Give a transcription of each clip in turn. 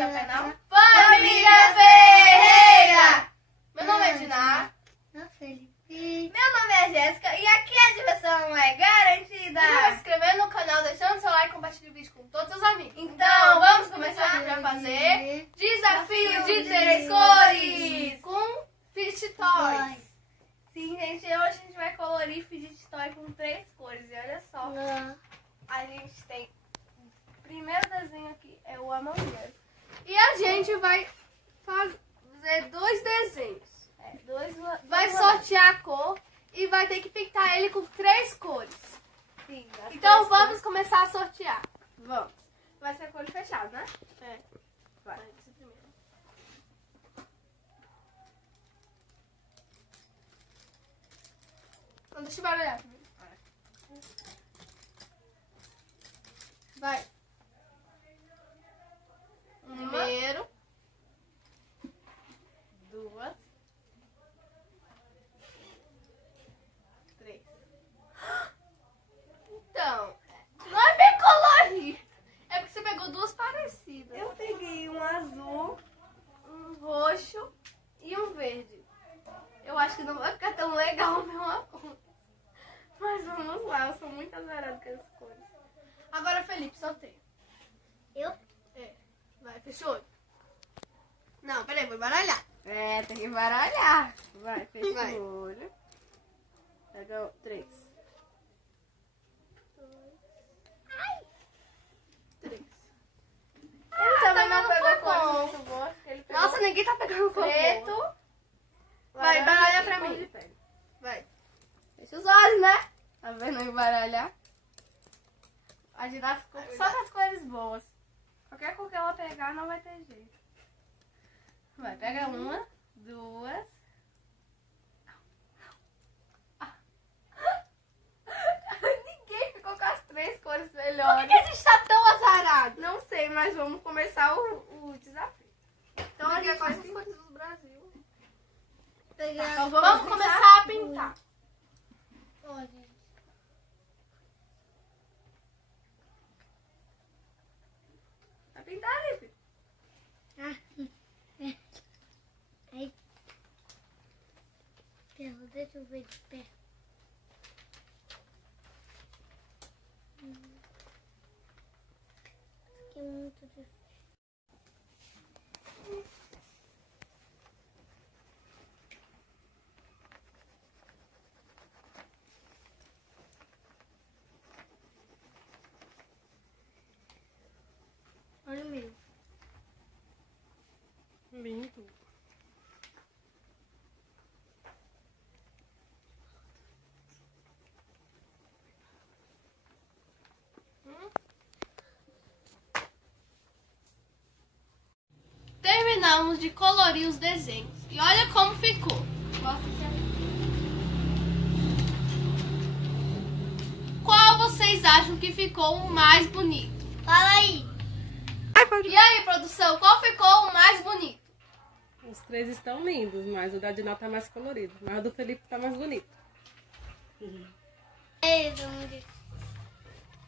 inscritos no canal Família Ferreira! Meu nome é Diná. Meu nome é Jéssica e aqui a diversão é garantida. Se inscrever no canal, deixando seu like e compartilhar o vídeo com todos os amigos. Então vamos começar. A gente vai fazer desafio de 3 cores com Fidget Toys. Sim, gente, hoje a gente vai colorir Fidget Toy com 3 cores. E olha só, a gente tem o primeiro desenho aqui, é o Among Us. E a gente vai fazer 2 desenhos. Vai sortear a cor e vai ter que pintar ele com 3 cores. Sim, então vamos começar a sortear. Vamos. Vai ser a cor fechada, né? É. Vai. Esse primeiro. Não, deixa eu barulhar primeiro. Vai. Primeiro. 2. 3. Então, não é bem colorido. É porque você pegou 2 parecidas. Eu peguei um azul, um roxo e um verde. Eu acho que não vai ficar tão legal o meu arco. Mas vamos lá, eu sou muito azarada com essas cores. Agora, Felipe, sorteia. Eu? É. Vai, fechou o olho. Não, peraí, vou embaralhar. É, tem que embaralhar. Vai, fecha o olho. Pega 3. 3. Ele também não pegou cor muito boa. Nossa, ninguém tá pegando cor preto. Vai, embaralha pra mim. Vai. Fecha os olhos, né? Tá vendo embaralhar? A Diná ficou só das cores boas. Qualquer cor que ela pegar não vai ter jeito. Vai, pega 1, 2. Ninguém ficou com as 3 cores melhores. Por que a gente tá tão azarado? Não sei, mas vamos começar o desafio. Então a gente vai com as cores do Brasil. Então vamos começar a pintar. Vai pintar, Lipe? Aí. Deixa eu ver de pé. Isso aqui é muito difícil. Olha o meu. Lindo. Terminamos de colorir os desenhos. E olha como ficou. Qual vocês acham que ficou o mais bonito? Fala aí. E aí, produção, qual ficou o mais bonito? Os 3 estão lindos, mas o da Diná tá mais colorido. Mas o do Felipe tá mais bonito.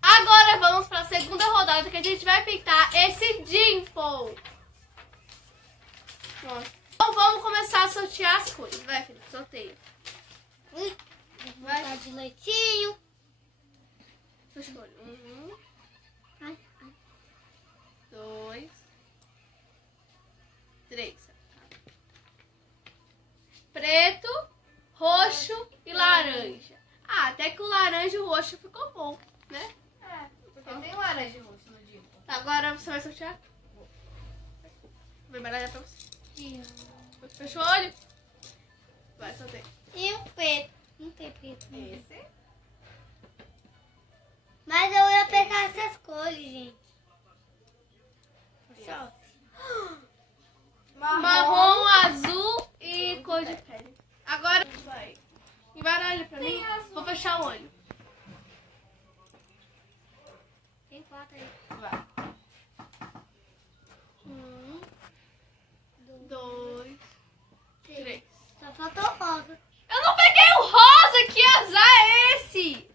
Agora vamos para a segunda rodada que a gente vai pintar esse Dimple. Então vamos começar a sortear as cores. Vai, Felipe, sorteia. Vai de leitinho. Fecha o olho. 1, Ai. 2, 3. Preto, roxo e laranja. Ah, até que o laranja e o roxo ficou bom, né? É, porque tem laranja e roxo no Dimple. Tá, agora você vai sortear? Vou embaralhar pra você. Fecha o olho. Vai, sorteia. E o preto. Não tem preto. Esse. Mas eu ia pegar essas cores, gente. Só. Marrom, azul e cor de pele. Agora vai. Embaralha pra mim. Vou fechar o olho. Tem 4 aí. Vai. 1, 2, 3. Só faltou rosa. Eu não peguei o rosa! Que azar é esse?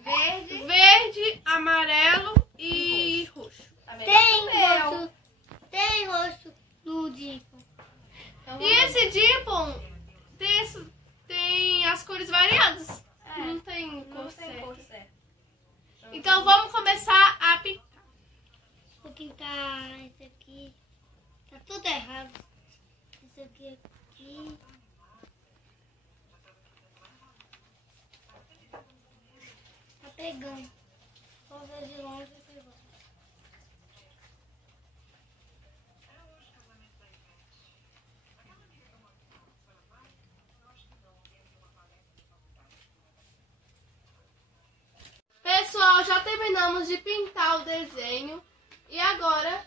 Verde. Verde, amarelo. nesse Dippon tem as cores variadas. Não tem cor certa. Então vamos começar a pintar. Vou pintar esse aqui. Tá tudo errado. Esse aqui. Tá pegando. Vou ver de longe e pegou. Pessoal, já terminamos de pintar o desenho. E agora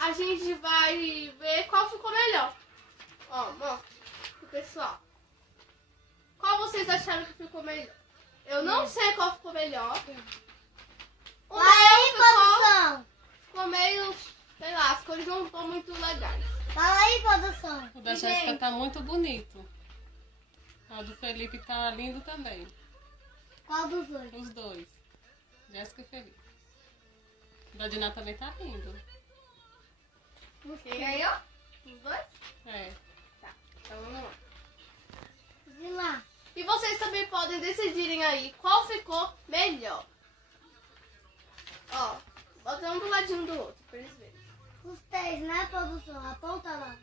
a gente vai ver qual ficou melhor. Ó, mostra pro pessoal. Qual vocês acharam que ficou melhor? Eu não sei qual ficou melhor. O Fala aí, meu produção. ficou meio, sei lá, as cores não estão muito legais. Fala aí, produção. O da Jéssica tá muito bonito. O do Felipe tá lindo também. Qual dos dois? Os dois. Jéssica e Felipe. O da Diná também tá lindo. Quem ganhou? Os dois? É. Então vamos lá. De lá. E vocês também podem decidirem aí qual ficou melhor. Ó, bota um do ladinho do outro pra eles verem. Os três, né, produção? Aponta lá.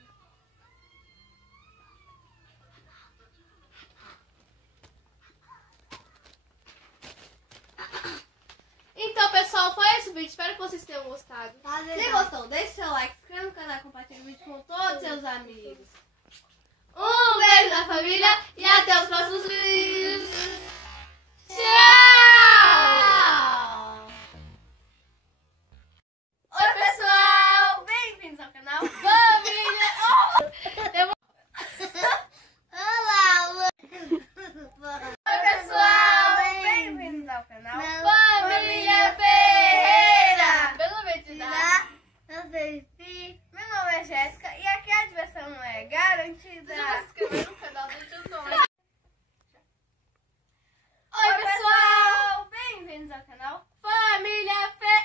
Então, pessoal, foi esse o vídeo. Espero que vocês tenham gostado. Tá Se legal. gostou, deixe seu like, se inscreva no canal, compartilhe o vídeo com todos os seus amigos. Um beijo da família e até os próximos vídeos. Tchau! Oi, pessoal! Bem-vindos ao canal Família... Olá, Oi, pessoal! Bem-vindos ao canal Não. Família Ferreira! Meu nome é Diná. Meu Meu nome é Jéssica e aqui a diversão é garantida. Já vai se inscrever no canal do YouTube. Oi, pessoal! Bem-vindos ao canal Família Ferreira!